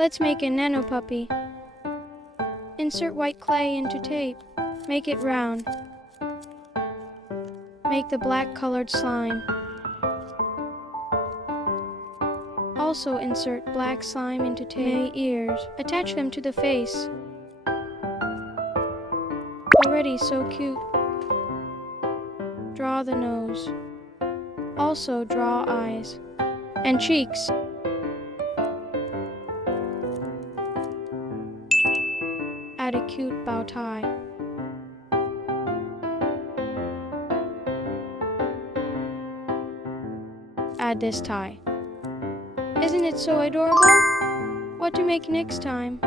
Let's make a nano puppy. Insert white clay into tape. Make it round. Make the black colored slime. Also insert black slime into tape. Ears. Attach them to the face. Already so cute. Draw the nose. Also draw eyes and cheeks. Add a cute bow tie. Add this tie. Isn't it so adorable? What to make next time?